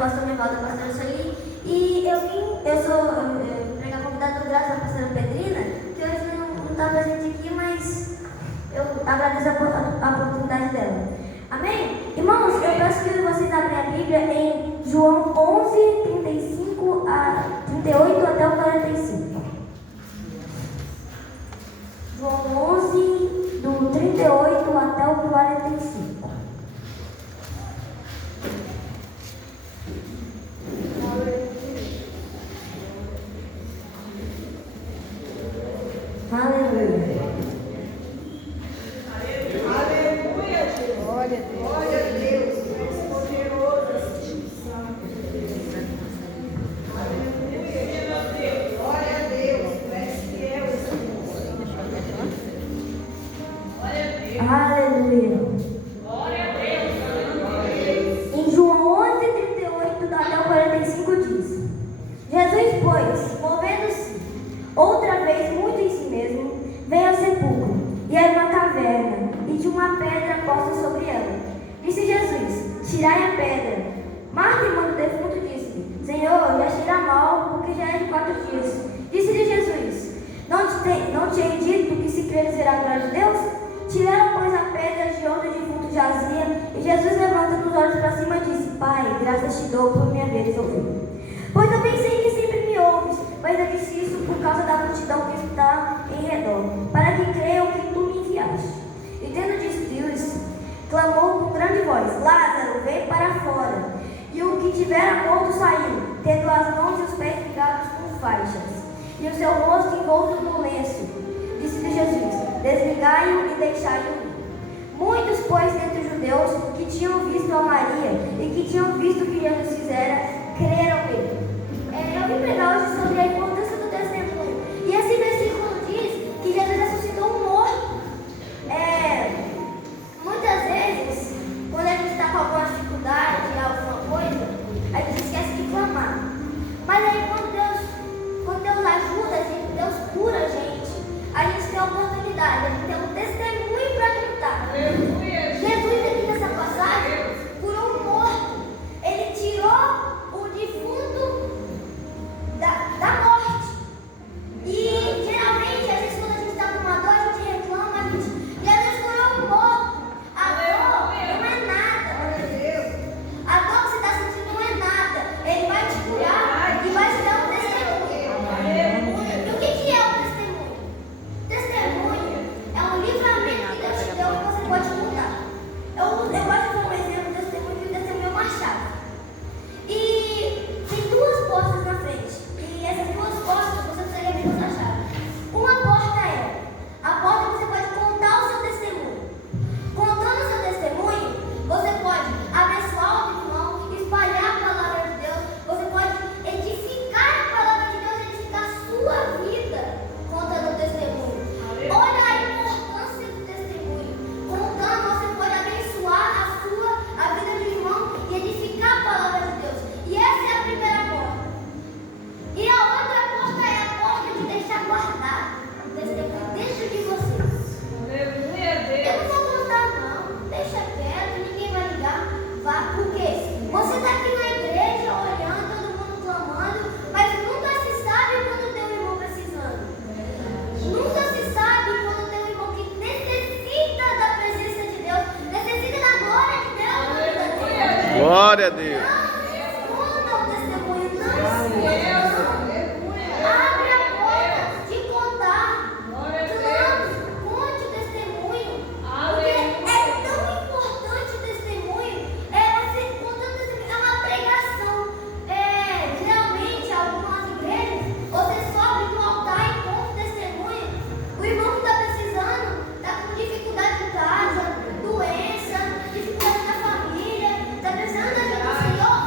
pastor Nevaldo, da pastora Sueli. E eu sou pregar convidado do Graça da pastora Pedrina, que hoje não está presente aqui, mas eu agradeço a oportunidade dela. Amém? Irmãos, eu peço que vocês abrem a Bíblia em João 11, 35 a 38 até o 45. João 11, do 38 até o 45. Aleluia. Aleluia, Jesus. Glória a Deus. Glória a Deus. Poderoso. Aleluia, meu Deus. Glória a Deus. Tu és fiel, Senhor. Glória a Deus. Aleluia. Glória a Deus. Em João 11, 38 até o 45 diz: Jesus, pois, movendo-se outra vez muito em si mesmo, veio ao sepulcro, e era uma caverna, e tinha uma pedra posta sobre ela. Disse Jesus: tirai a pedra. Marta, irmã do defunto, disse: Senhor, já cheira mal, porque já é de 4 dias. Disse-lhe Jesus: não te hei dito que se creres verá a glória de Deus? Tiraram, pois, a pedra de onde o defunto jazia, e Jesus, levantando os olhos para cima, disse: Pai, graças te dou por me haveres ouvido. Pois eu pensei que sempre me ouves, mas eu disse isso por causa da multidão que está em redor, para que creiam que tu me enviaste. E tendo dito isso, clamou com grande voz: Lázaro, vem para fora. E o que tivera morto saiu, tendo as mãos e os pés ligados com faixas, e o seu rosto envolto no lenço. Disse-lhe Jesus: desligai-o e deixai-o ir. Muitos, pois, dentre os judeus que tinham visto a Maria e que tinham visto o que Jesus fizera, creram nele. Eu vim pregar hoje sobre a importância do testemunho. E esse versículo diz que Jesus ressuscitou um morto. Muitas vezes, quando a gente está com alguma dificuldade, alguma coisa, a gente esquece de clamar. Mas aí quando Deus ajuda a gente, Deus cura a gente tem a oportunidade, a gente tem um testemunho para contar. Jesus, aqui nessa passagem, curou um morto. Ele tirou o defunto da morte. E geralmente, às vezes, quando a gente está com uma dor, a gente reclama, Jesus curou um morto. A dor não é nada. A dor que você está sentindo não é nada. Ele vai te curar e vai te dar um testemunho. E o que é o testemunho? Testemunho é um livramento que Deus te deu e você pode contar. Eu gosto de dar um exemplo de testemunho, que o testemunho é uma chave. E tem 2 portas na frente. E essas 2 portas você consegue abrir com essa chave. Uma porta é a porta que você pode contar o seu testemunho. Contando o seu testemunho, você pode abençoar o irmão, espalhar a palavra de Deus, você pode edificar a palavra de Deus, edificar a sua vida contando o testemunho. Olha a importância do testemunho. Contando, você pode abençoar a vida do irmão e edificar a palavra de Deus. E essa é a primeira porta. E a outra porta é a porta de deixar guardado o testemunho dentro de vocês. Eu não vou contar não, deixa quieto, ninguém vai ligar. Vá, porque você está aqui na igreja olhando, todo mundo clamando, mas nunca se sabe quando tem um irmão precisando. Nunca se sabe quando tem um irmão que necessita da presença de Deus, necessita da glória de Deus na vida dele. Glória a Deus. Não esconda o testemunho, não esconda. Abre a porta de contar. Clame, conte o testemunho. Porque é tão importante o testemunho. Você contando o testemunho, é uma pregação. Geralmente, algumas igrejas, você sobe no altar e conta o testemunho. O irmão que está precisando, está com dificuldade em casa, doença, dificuldade na família, está precisando da ajuda do Senhor.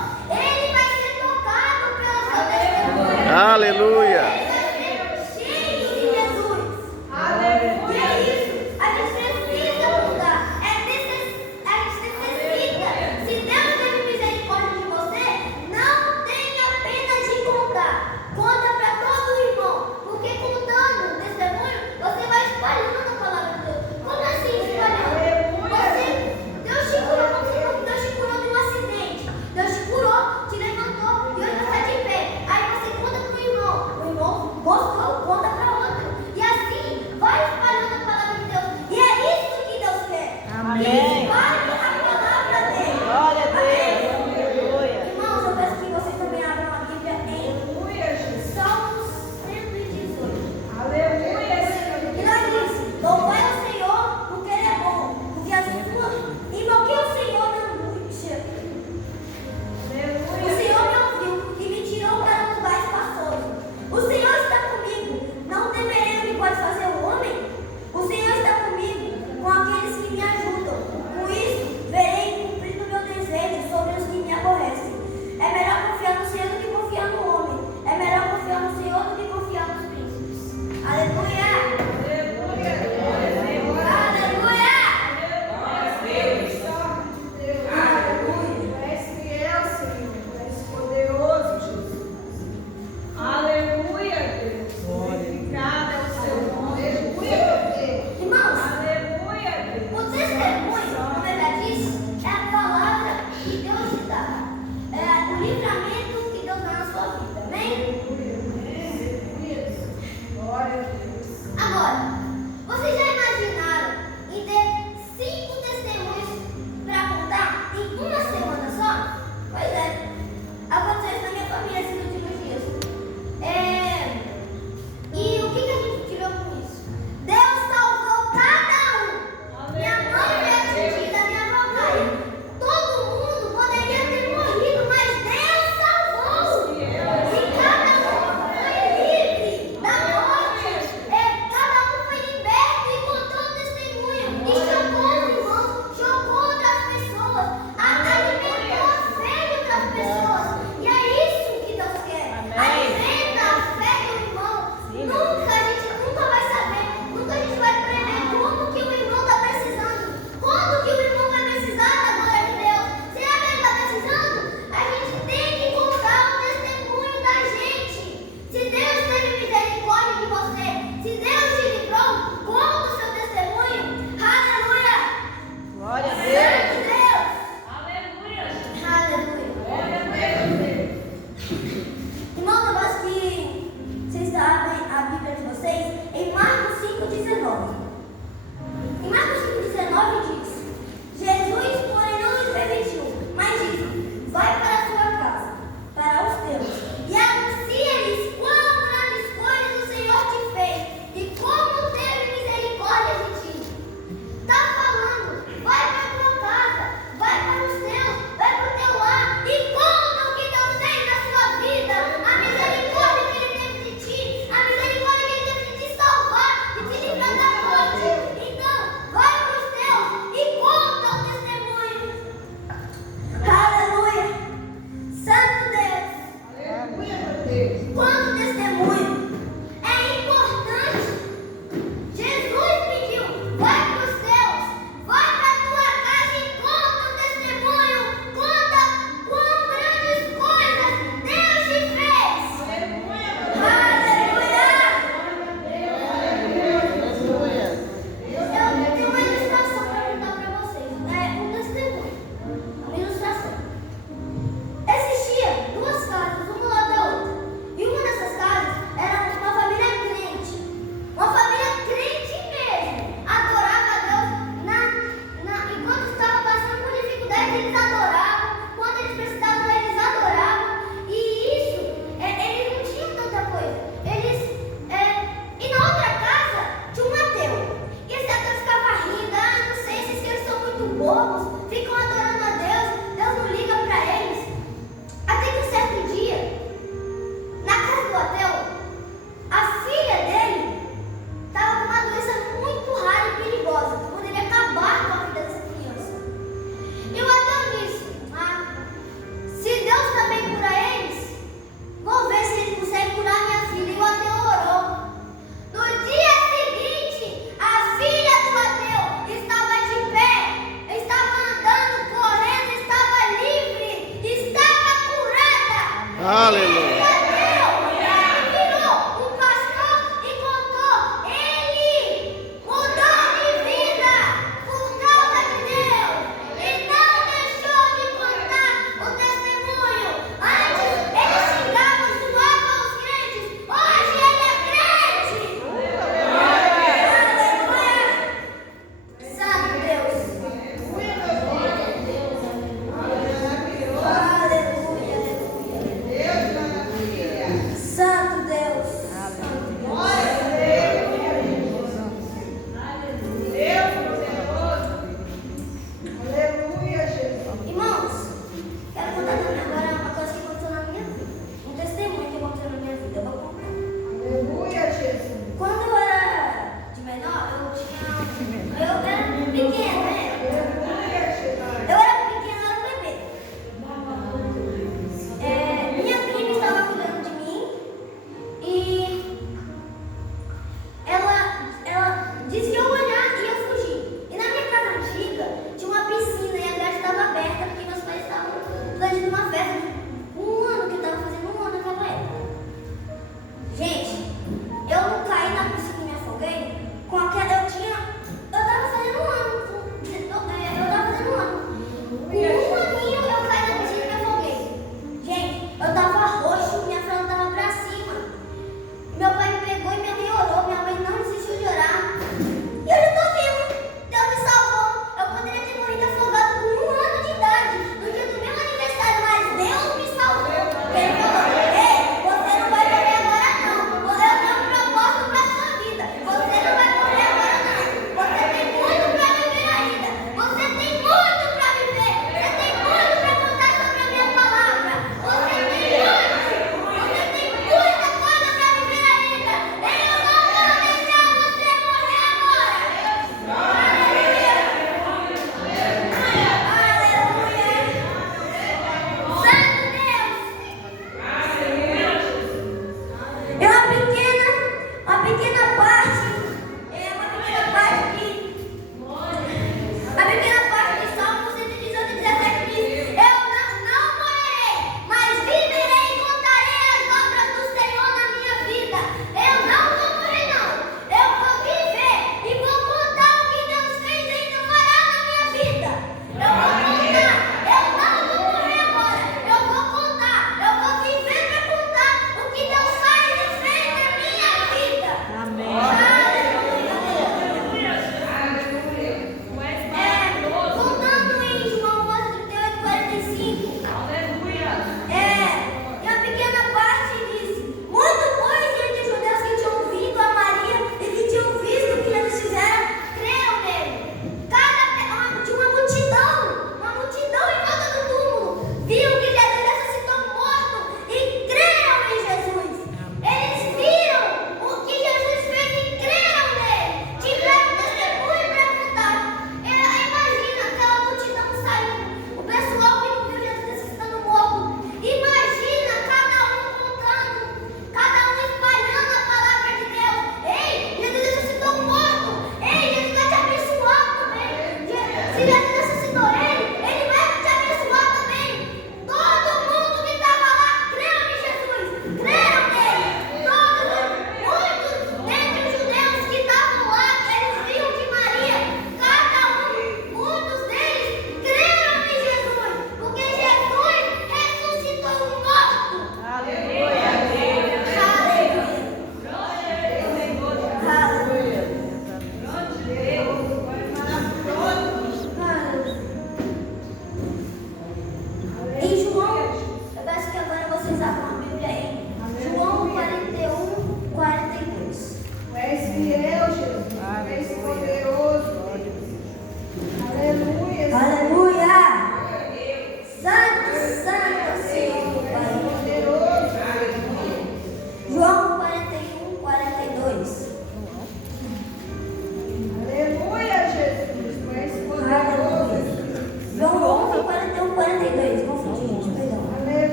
Aleluia.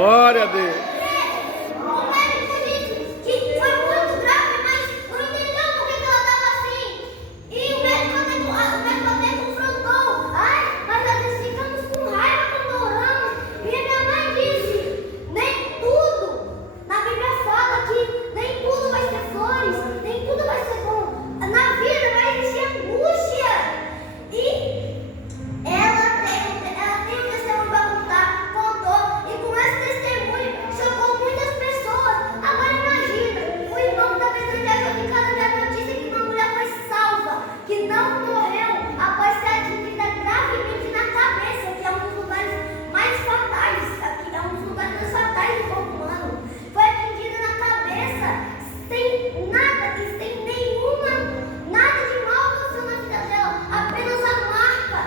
Glória a Deus. O médico disse que foi muito grave, mas não entendeu por que ela estava assim. E o médico até confrontou. Ai, mas às vezes ficamos com raiva quando oramos. E a minha mãe disse, nem tudo. Na Bíblia fala que nem tudo vai ser flores, nem tudo vai ser bom. Na vida vai existir angústia. E ela tem um testemunho para contar, contou, e com esse testemunho chocou muitas pessoas. Agora imagina, o irmão da vez ele achou que cada vez a notícia que uma mulher foi salva, que não morreu após ser atingida gravemente na cabeça, que é um dos lugares mais fatais, aqui é um dos lugares mais fatais do corpo humano. Foi atingida na cabeça, sem nada, e sem nada de mal aconteceu na vida dela, apenas a marca.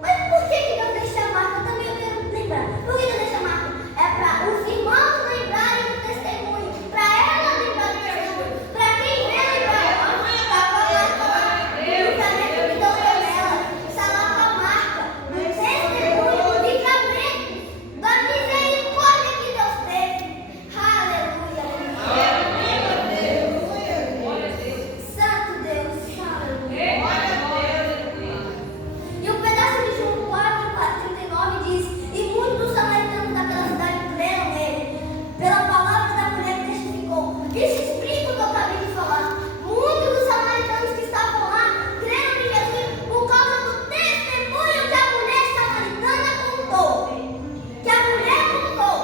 Mas por que Deus deixa a marca? Também eu quero lembrar. Por que Deus deixa a marca? É para os irmãos lembrarem do testemunho, para ela lembrar do testemunho, para quem vê lembrar. O livramento que Deus deu nela está lá com a marca, do testemunho, do livramento, da misericórdia que Deus teve. Aleluia. Santo Deus, aleluia. E o pedaço de João 4:39 diz: E muitos dos samaritanos daquela cidade creram nele, pela palavra da mulher que testificou. Isso explica o que eu acabei de falar. Muitos dos samaritanos que estavam lá creram em Jesus por causa do testemunho que a mulher samaritana contou. Que a mulher contou.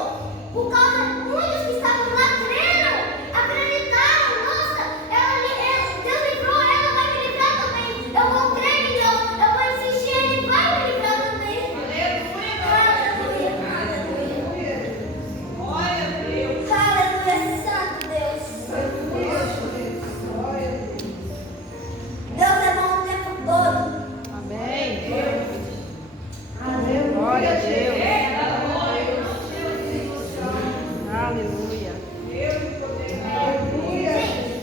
Por causa de muitos que estavam lá creram, acreditaram. Nossa, Deus livrou, ela vai me livrar também. Eu vou crer em Deus, eu vou insistir, Ele vai me livrar também. Aleluia, aleluia. Aleluia, santo Deus. Deus é bom o tempo todo. Amém. Glória a Deus. Aleluia. Gente,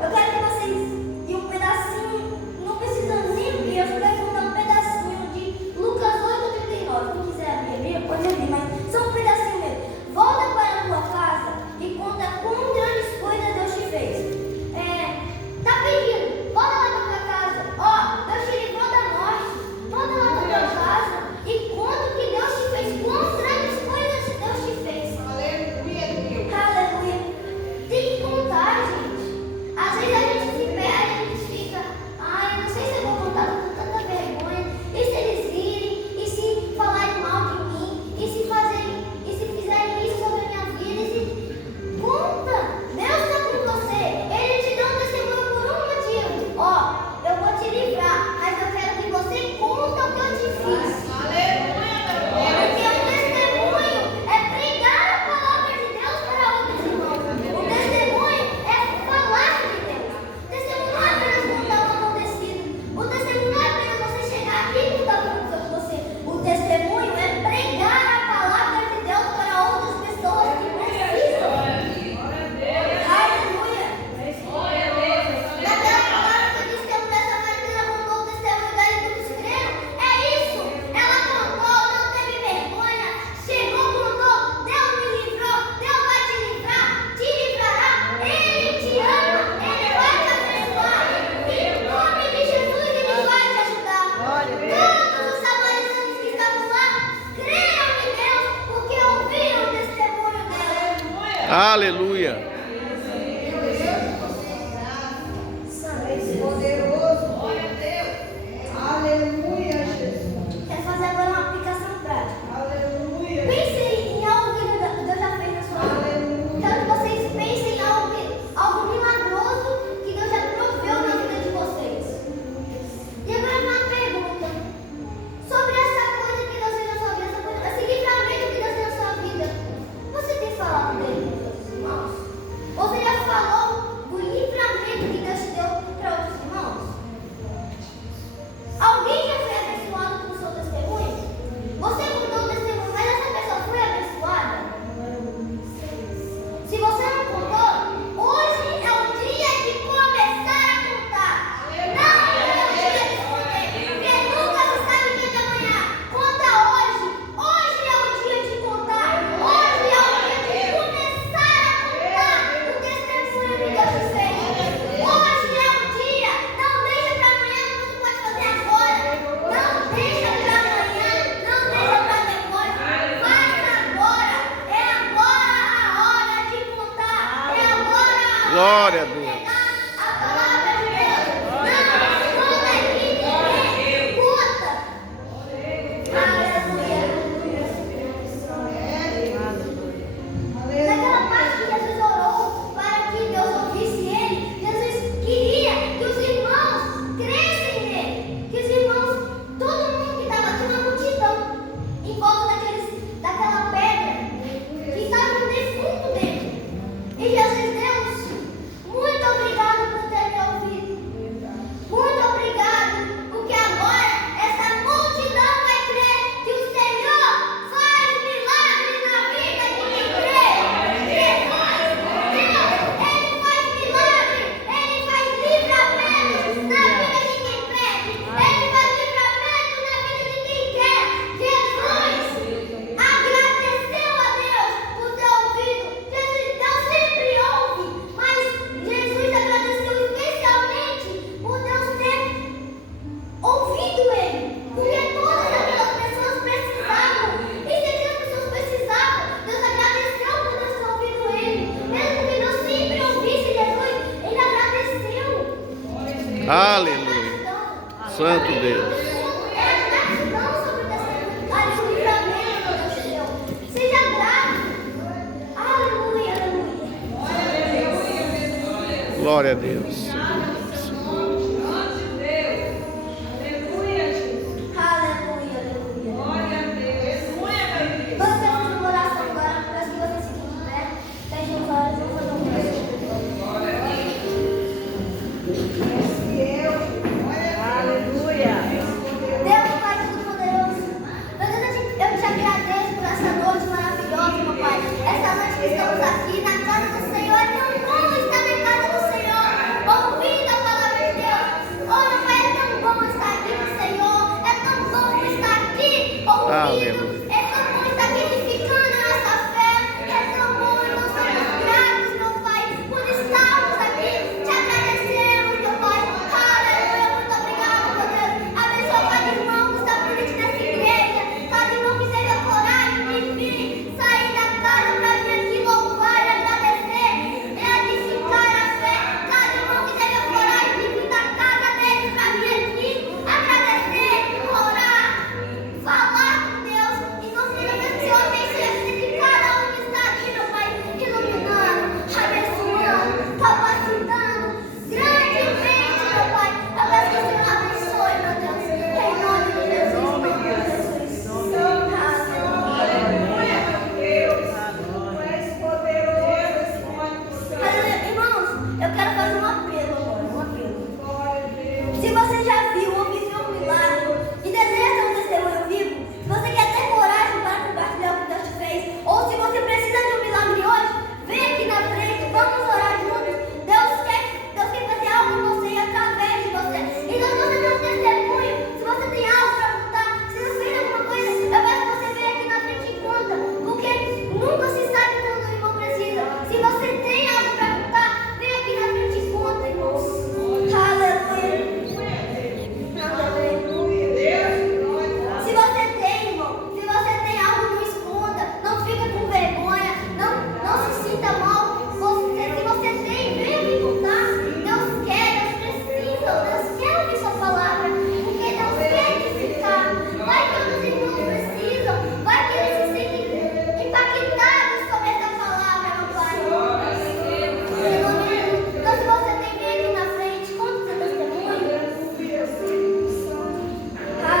eu quero que vocês, e um pedacinho, não precisa nem abrir, eu só quero contar um pedacinho de Lucas 8:39. Quem quiser abrir a Bíblia, pode abrir, mas só um pedacinho mesmo. Volta para a tua casa e conta quão grandes coisas Deus te fez. Tá pedindo, volta lá para tua casa. Ó, Deus te livrou da morte. Volta lá para tua casa e conta o que Deus te fez, quão grandes coisas Deus te fez. Aleluia. Tem que contar, gente. Às vezes a gente se perde, a gente fica, ai, não sei se eu vou contar, eu tô com tanta vergonha. E se eles virem? E se falarem mal de mim? E se fizerem isso sobre a minha vida? E se... Conta! Deus está com você. Ele te deu um testemunho por um motivo. Ó, eu vou te livrar, mas eu quero que você conte o que eu te fiz. Porque o testemunho é pregar a palavra de Deus para outros irmãos. O testemunho é falar de Deus. O testemunho não é apenas contar o acontecido. O testemunho não é apenas você chegar aqui e contar o que aconteceu com você. O testemunho é pregar a palavra de Deus para outras pessoas que precisam. Aleluia. Naquela palavra que eu disse que a mulher samaritana contou o testemunho dela e todos creram. É isso. Ela contou, não teve vergonha. Chegou, contou. Deus me livrou. Deus vai te livrar. Te livrará. Ele te ama. Ele vai te abençoar. Em nome de Jesus, Ele vai te ajudar. Todos os samaritanos que estavam lá creram em Deus porque ouviram o testemunho dela. Aleluia. Quero fazer agora uma aplicação prática. Pensem em algo que Deus já fez na sua vida. Quero que vocês pensem em algo milagroso que Deus já proveu na vida de vocês. E agora uma pergunta. Sobre essa coisa que Deus fez na sua vida, esse livramento que Deus fez na sua vida, você tem falado dele com seus irmãos? Aleluia. Santo Deus. Seja grato. Aleluia, aleluia. Glória a Deus. Aleluia, aleluia. Vamos fazer uma oração agora, para que vocês fiquem de pé. Feche os olhos, vamos fazer uma Aleluia. Deus, Pai Todo-Poderoso, meu Deus, eu te agradeço por essa noite maravilhosa, meu Pai. Essa noite que estamos aqui na casa do Senhor. É tão bom estar na casa do Senhor, ouvindo a palavra de Deus. Oh, meu Pai, é tão bom estar aqui com o Senhor. É tão bom estar aqui ouvindo.